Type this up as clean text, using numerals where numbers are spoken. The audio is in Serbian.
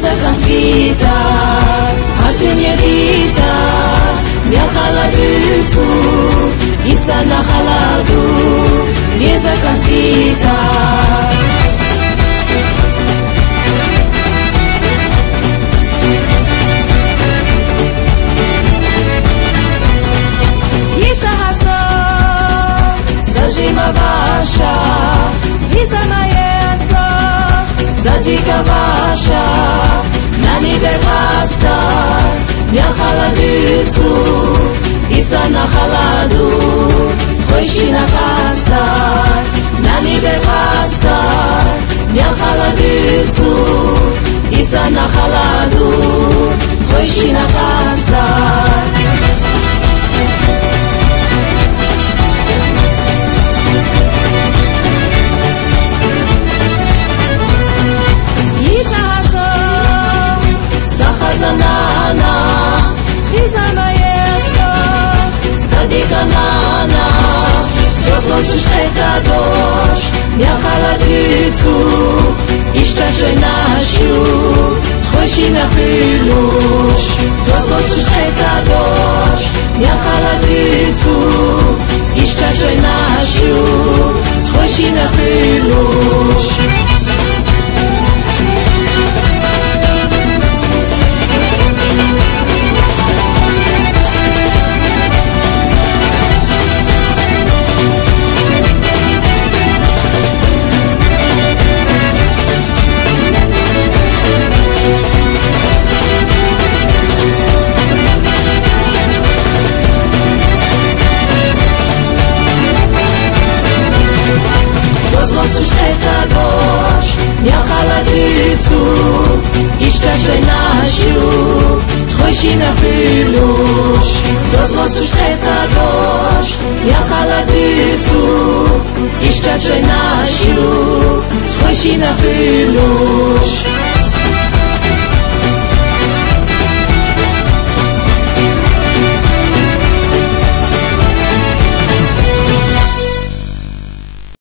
miezaka fita hatunyedita miakaladutu isana haladu miezaka fita Vasha, Isamayeso, Sadika Vasha, Nani Devasta, Nyakaladutu, Isana Haladu, Koishina Hasta, Nani Devasta, Nyakaladutu, Isana Haladu, Koishina Hasta. Zanana, Isamayeso, Sadikanana, Jogos Tetados, Miakaladutu, Ishtachoinashu, Troishina Filush, Jogos Tetados, Miakaladutu, Ishtachoinashu, Troishina Filush. Miakaladutu, Ishtachoinashu, Troishina Filush, Dozmotsush Tetadosh, Miakaladutu, Ishtachoinashu, Troishina Filush.